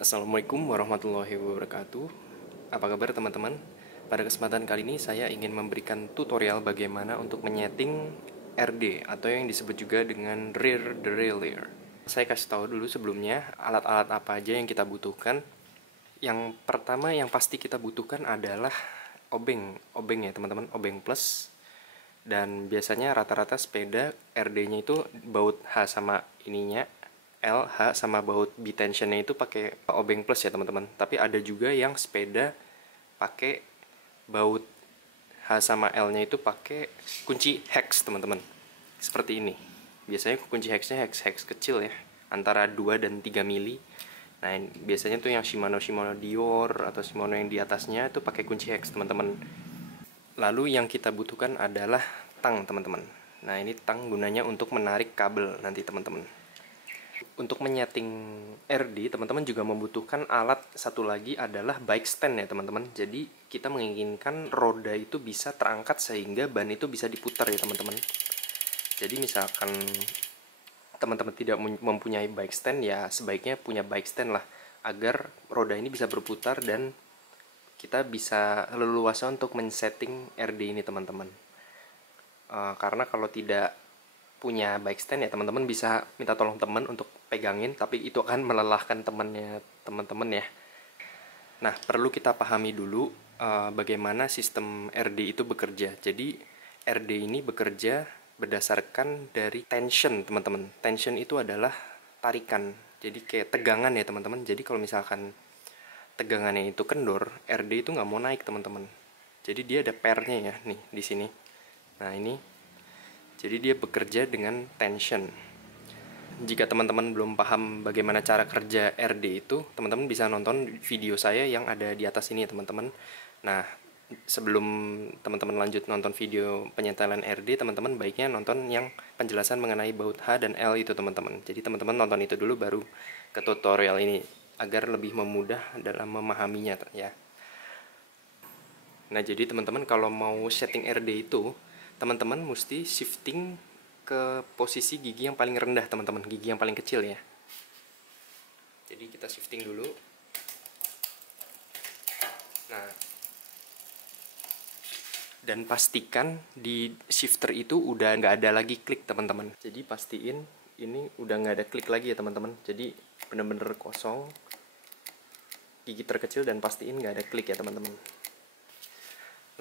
Assalamualaikum warahmatullahi wabarakatuh. Apa kabar teman-teman? Pada kesempatan kali ini saya ingin memberikan tutorial bagaimana untuk menyeting RD atau yang disebut juga dengan rear derailleur. Saya kasih tahu dulu sebelumnya alat-alat apa aja yang kita butuhkan. Yang pertama yang pasti kita butuhkan adalah obeng ya teman-teman, obeng plus. Dan biasanya rata-rata sepeda RD-nya itu baut H sama ininya L, H sama baut B tensionnya itu pakai obeng plus ya teman-teman. Tapi ada juga yang sepeda pakai baut H sama L-nya itu pakai kunci hex teman-teman. Seperti ini. Biasanya kunci hexnya hex kecil ya, antara 2 dan 3 mili. Nah, biasanya tuh yang Shimano Dior atau Shimano yang di atasnya itu pakai kunci hex teman-teman. Lalu yang kita butuhkan adalah tang teman-teman. Nah, ini tang gunanya untuk menarik kabel nanti teman-teman. Untuk menyeting RD, teman-teman juga membutuhkan alat satu lagi adalah bike stand ya teman-teman. Jadi kita menginginkan roda itu bisa terangkat sehingga ban itu bisa diputar ya teman-teman. Jadi misalkan teman-teman tidak mempunyai bike stand, ya sebaiknya punya bike stand lah, agar roda ini bisa berputar dan kita bisa leluasa untuk men-setting RD ini teman-teman. Karena kalau tidak punya bike stand ya teman-teman bisa minta tolong teman untuk pegangin, tapi itu akan melelahkan teman-teman ya. Nah, perlu kita pahami dulu bagaimana sistem RD itu bekerja. Jadi RD ini bekerja berdasarkan dari tension teman-teman. Tension itu adalah tarikan, jadi kayak tegangan ya teman-teman. Jadi kalau misalkan tegangannya itu kendor, RD itu nggak mau naik teman-teman. Jadi dia ada pairnya ya nih di sini. Nah ini, jadi dia bekerja dengan tension. Jika teman-teman belum paham bagaimana cara kerja RD itu, teman-teman bisa nonton video saya yang ada di atas ini ya teman-teman. Nah, sebelum teman-teman lanjut nonton video penyetelan RD, teman-teman baiknya nonton yang penjelasan mengenai baut H dan L itu teman-teman. Jadi teman-teman nonton itu dulu baru ke tutorial ini agar lebih memudah dalam memahaminya ya. Nah, jadi teman-teman kalau mau setting RD itu, teman-teman mesti shifting ke posisi gigi yang paling rendah teman-teman, gigi yang paling kecil ya. Jadi kita shifting dulu. Nah, dan pastikan di shifter itu udah nggak ada lagi klik teman-teman. Jadi pastiin ini udah nggak ada klik lagi ya teman-teman. Jadi bener-bener kosong, gigi terkecil, dan pastiin nggak ada klik ya teman-teman.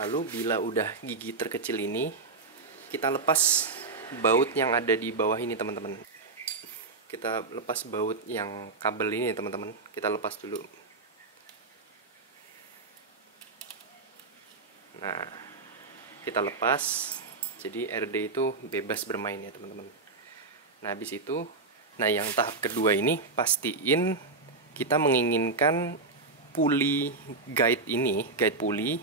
Lalu bila udah gigi terkecil ini, kita lepas baut yang ada di bawah ini teman-teman. Kita lepas baut yang kabel ini teman-teman. Kita lepas dulu. Nah, kita lepas. Jadi RD itu bebas bermain ya teman-teman. Nah, habis itu, nah yang tahap kedua ini pastiin kita menginginkan guide pulley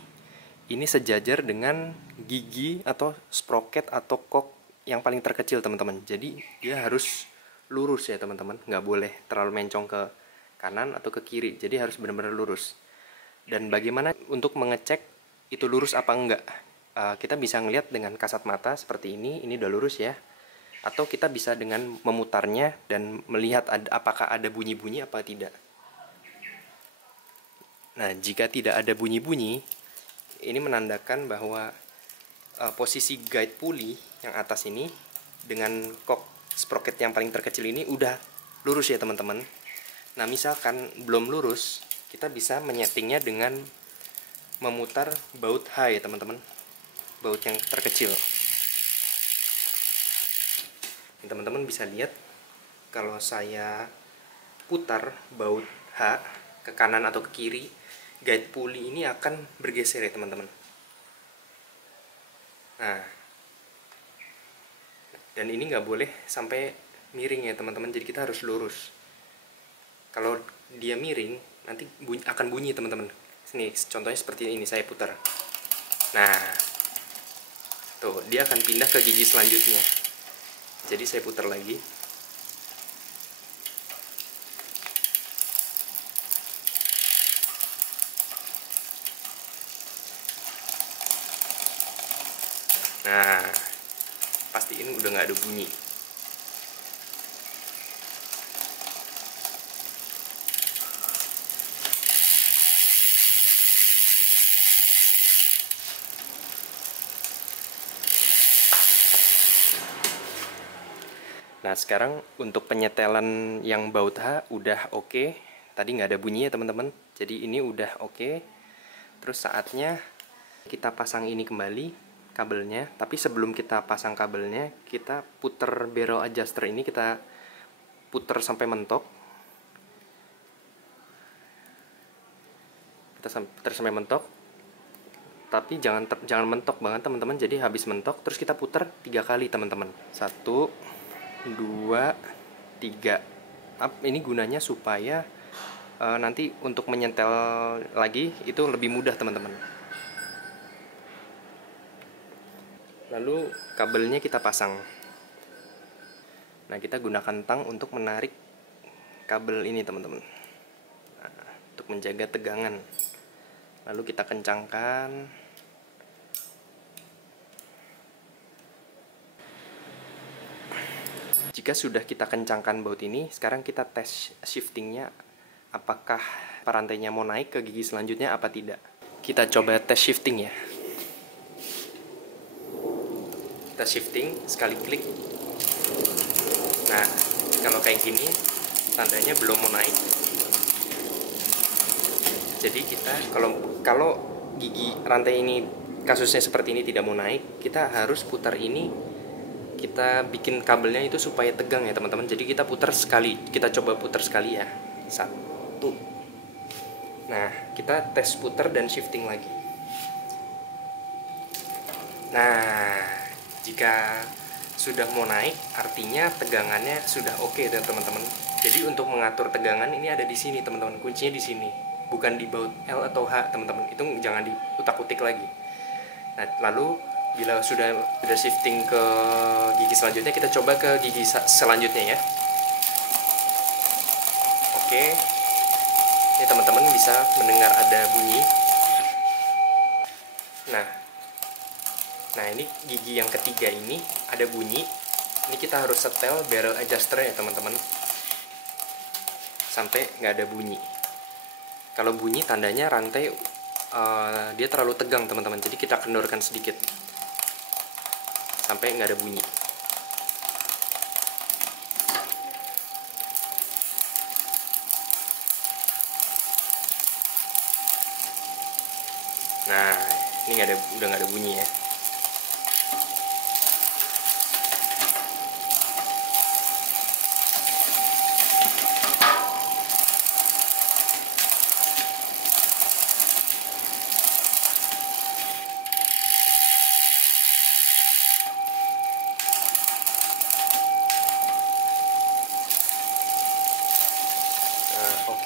ini sejajar dengan gigi atau sprocket atau kok yang paling terkecil teman-teman. Jadi dia harus lurus ya teman-teman, nggak boleh terlalu mencong ke kanan atau ke kiri. Jadi harus benar-benar lurus. Dan bagaimana untuk mengecek itu lurus apa enggak? Kita bisa ngelihat dengan kasat mata seperti ini udah lurus ya. Atau kita bisa dengan memutarnya dan melihat apakah ada bunyi-bunyi apa tidak. Nah, jika tidak ada bunyi-bunyi, ini menandakan bahwa posisi guide pulley yang atas ini dengan kok sprocket yang paling terkecil ini udah lurus ya teman-teman. Nah, misalkan belum lurus, kita bisa menyetingnya dengan memutar baut H ya teman-teman, baut yang terkecil. Teman-teman bisa lihat kalau saya putar baut H ke kanan atau ke kiri, guide pulley ini akan bergeser ya teman-teman. Nah, dan ini nggak boleh sampai miring ya teman-teman, jadi kita harus lurus. Kalau dia miring, nanti akan bunyi teman-teman. Ini contohnya seperti ini, saya putar. Nah, tuh dia akan pindah ke gigi selanjutnya. Jadi saya putar lagi. Nah, pastiin udah nggak ada bunyi. Nah, sekarang untuk penyetelan yang baut H udah oke. Tadi nggak ada bunyi ya teman-teman. Jadi ini udah oke. Terus saatnya kita pasang ini kembali kabelnya. Tapi sebelum kita pasang kabelnya, kita puter barrel adjuster ini, kita puter sampai mentok. Kita puter sampai mentok. Tapi jangan mentok banget teman-teman. Jadi habis mentok terus kita puter 3 kali teman-teman. 1, 2, 3. Ini gunanya supaya nanti untuk menyetel lagi itu lebih mudah teman-teman. Lalu kabelnya kita pasang. Nah, kita gunakan tang untuk menarik kabel ini teman-teman, untuk menjaga tegangan. Lalu kita kencangkan. Jika sudah kita kencangkan baut ini, sekarang kita tes shiftingnya, apakah rantainya mau naik ke gigi selanjutnya apa tidak. Kita coba tes shifting ya. Kita shifting, sekali klik. Nah, kalau kayak gini tandanya belum mau naik. Jadi kita kalau gigi rantai ini kasusnya seperti ini tidak mau naik, kita harus putar ini. Kita bikin kabelnya itu supaya tegang ya teman-teman. Jadi kita putar sekali, kita coba putar sekali ya. 1. Nah, kita tes putar dan shifting lagi. Nah, jika sudah mau naik, artinya tegangannya sudah oke ya teman-teman. Jadi untuk mengatur tegangan ini ada di sini teman-teman. Kuncinya di sini, bukan di baut L atau H teman-teman. Itu jangan diutak-utik lagi. Nah, lalu bila sudah shifting ke gigi selanjutnya, kita coba ke gigi selanjutnya ya. Oke. Ini teman-teman bisa mendengar ada bunyi. Nah, ini gigi yang ketiga ini ada bunyi. Ini kita harus setel barrel adjuster ya teman-teman, sampai nggak ada bunyi. Kalau bunyi tandanya rantai dia terlalu tegang teman-teman. Jadi kita kendorkan sedikit sampai nggak ada bunyi. Nah, ini udah nggak ada bunyi ya.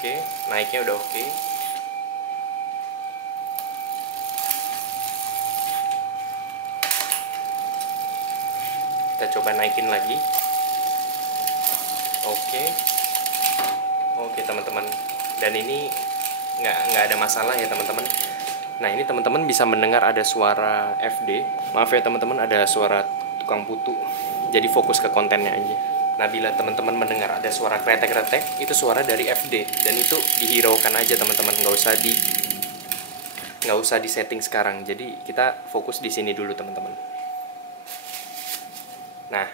Oke, naiknya udah oke. Kita coba naikin lagi. Oke teman-teman. Dan ini nggak ada masalah ya teman-teman. Nah, ini teman-teman bisa mendengar ada suara FD. Maaf ya teman-teman, ada suara tukang putu. Jadi fokus ke kontennya aja. Nah, bila teman-teman mendengar ada suara kretek-kretek, itu suara dari FD, dan itu dihiraukan aja teman-teman, nggak usah di setting sekarang. Jadi kita fokus di sini dulu teman-teman. Nah,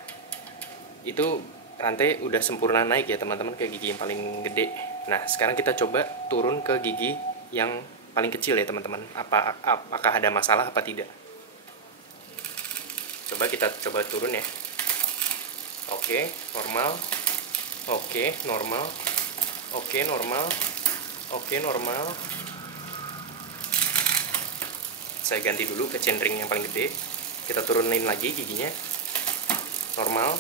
itu rantai udah sempurna naik ya teman-teman ke gigi yang paling gede. Nah, sekarang kita coba turun ke gigi yang paling kecil ya teman-teman. Apakah ada masalah apa tidak? Kita coba turun ya. Oke, normal. Oke, normal. Oke, normal. Oke, normal. Saya ganti dulu ke chainring yang paling gede. Kita turunin lagi giginya. Normal.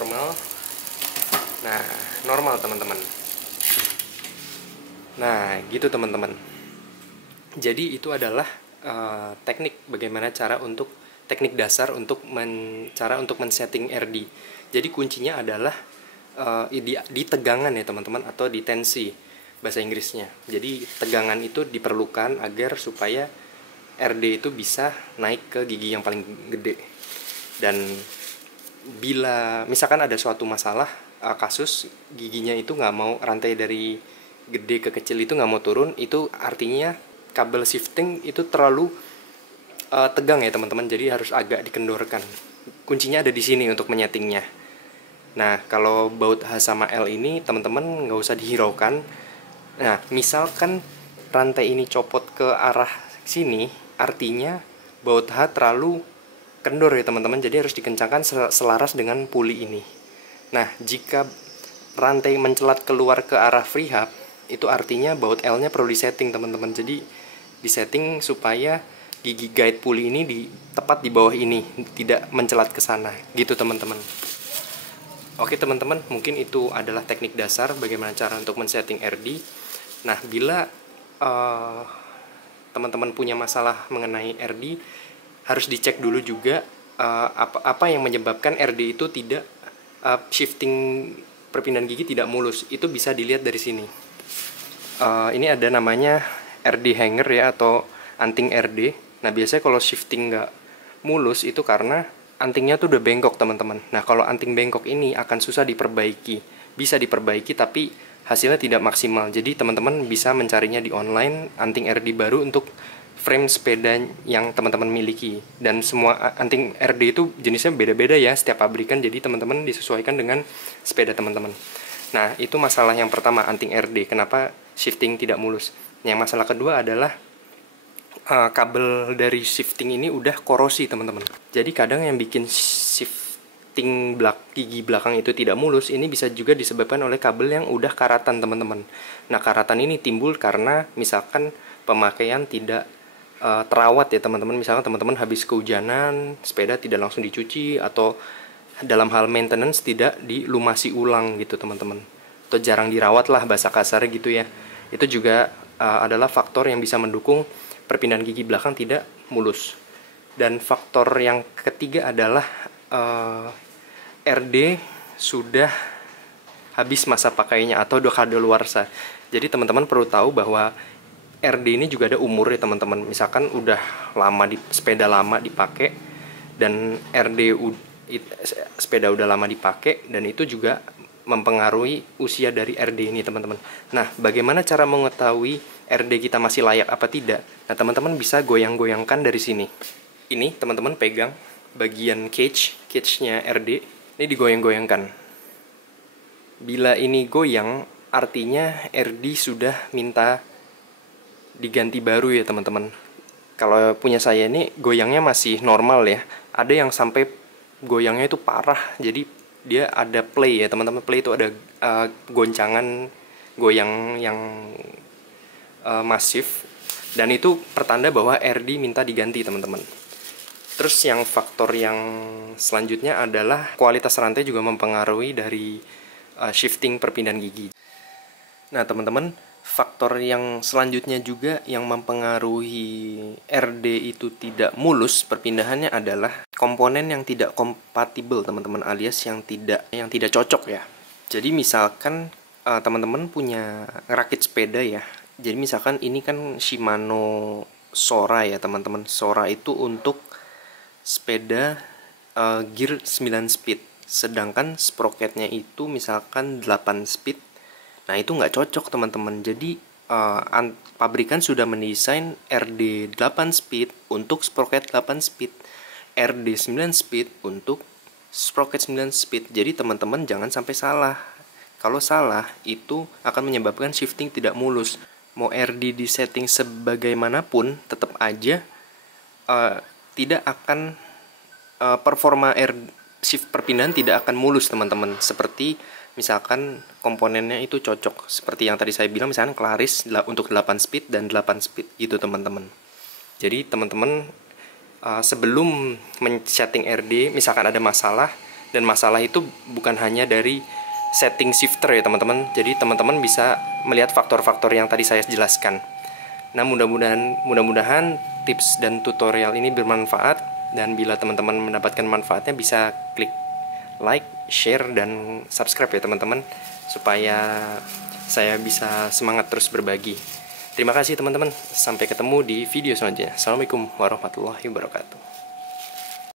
Normal. Nah, normal teman-teman. Nah, gitu teman-teman. Jadi itu adalah teknik teknik dasar untuk men-setting RD. Jadi kuncinya adalah di tegangan ya teman-teman, atau di tensi bahasa Inggrisnya. Jadi tegangan itu diperlukan agar supaya RD itu bisa naik ke gigi yang paling gede. Dan bila misalkan ada suatu masalah, kasus giginya itu nggak mau, rantai dari gede ke kecil itu nggak mau turun, itu artinya kabel shifting itu terlalu tegang ya teman-teman. Jadi harus agak dikendorkan. Kuncinya ada di sini untuk menyetingnya. Nah, kalau baut H sama L ini teman-teman nggak usah dihiraukan. Nah, misalkan rantai ini copot ke arah sini, artinya baut H terlalu kendor ya teman-teman, jadi harus dikencangkan selaras dengan puli ini. Nah, jika rantai mencelat keluar ke arah free hub, itu artinya baut L-nya perlu disetting teman-teman. Jadi disetting supaya gigi guide puli ini tepat di bawah ini, tidak mencelat ke sana, gitu teman-teman. Oke teman-teman, mungkin itu adalah teknik dasar bagaimana cara untuk men-setting RD. Nah, bila teman-teman punya masalah mengenai RD, harus dicek dulu juga apa yang menyebabkan RD itu tidak shifting perpindahan gigi tidak mulus. Itu bisa dilihat dari sini. Ini ada namanya RD hanger ya, atau anting RD. Nah, biasanya kalau shifting nggak mulus itu karena antingnya tuh udah bengkok teman-teman. Nah, kalau anting bengkok ini akan susah diperbaiki. Bisa diperbaiki tapi hasilnya tidak maksimal. Jadi teman-teman bisa mencarinya di online, anting RD baru untuk frame sepeda yang teman-teman miliki. Dan semua anting RD itu jenisnya beda-beda ya setiap pabrikan, jadi teman-teman disesuaikan dengan sepeda teman-teman. Nah, itu masalah yang pertama, anting RD, kenapa shifting tidak mulus. Yang masalah kedua adalah kabel dari shifting ini udah korosi teman-teman. Jadi kadang yang bikin shifting gigi belakang itu tidak mulus ini bisa juga disebabkan oleh kabel yang udah karatan teman-teman. Nah, karatan ini timbul karena misalkan pemakaian tidak terawat ya teman-teman. Misalkan teman-teman habis kehujanan, sepeda tidak langsung dicuci, atau dalam hal maintenance tidak dilumasi ulang gitu teman-teman, atau jarang dirawat lah bahasa kasar gitu ya. Itu juga adalah faktor yang bisa mendukung perpindahan gigi belakang tidak mulus. Dan faktor yang ketiga adalah RD sudah habis masa pakainya atau udah kadaluarsa. Jadi teman-teman perlu tahu bahwa RD ini juga ada umur ya teman-teman. Misalkan udah lama sepeda lama dipakai dan sepeda udah lama dipakai, dan itu juga mempengaruhi usia dari RD ini teman-teman. Nah, bagaimana cara mengetahui RD kita masih layak apa tidak? Nah, teman-teman bisa goyang-goyangkan dari sini. Ini teman-teman pegang bagian cage-nya RD, ini digoyang-goyangkan. Bila ini goyang, artinya RD sudah minta diganti baru ya teman-teman. Kalau punya saya ini goyangnya masih normal ya. Ada yang sampai goyangnya itu parah. Jadi dia ada play ya teman-teman. Play itu ada goncangan goyang yang masif, dan itu pertanda bahwa RD minta diganti teman-teman. Terus yang faktor yang selanjutnya adalah kualitas rantai juga mempengaruhi dari shifting perpindahan gigi. Nah teman-teman, faktor yang selanjutnya juga yang mempengaruhi RD itu tidak mulus perpindahannya adalah komponen yang tidak kompatibel teman-teman, alias yang tidak cocok ya. Jadi misalkan teman-teman punya rakit sepeda ya. Jadi misalkan ini kan Shimano Sora ya teman-teman. Sora itu untuk sepeda gear 9 speed. Sedangkan sprocketnya itu misalkan 8 speed. Nah itu nggak cocok teman-teman. Jadi pabrikan sudah mendesain RD 8 speed untuk sprocket 8 speed, RD 9 speed untuk sprocket 9 speed. Jadi teman-teman jangan sampai salah. Kalau salah itu akan menyebabkan shifting tidak mulus. Mau RD di setting sebagaimanapun, tetap aja tidak akan performa shift perpindahan tidak akan mulus teman-teman. Seperti misalkan komponennya itu cocok, seperti yang tadi saya bilang, misalkan Claris untuk 8 speed dan 8 speed gitu teman-teman. Jadi teman-teman sebelum men-setting RD, misalkan ada masalah, dan masalah itu bukan hanya dari setting shifter ya teman-teman. Jadi teman-teman bisa melihat faktor-faktor yang tadi saya jelaskan. Nah, mudah-mudahan tips dan tutorial ini bermanfaat, dan bila teman-teman mendapatkan manfaatnya bisa klik like, share, dan subscribe ya teman-teman, supaya saya bisa semangat terus berbagi. Terima kasih teman-teman, sampai ketemu di video selanjutnya. Assalamualaikum warahmatullahi wabarakatuh.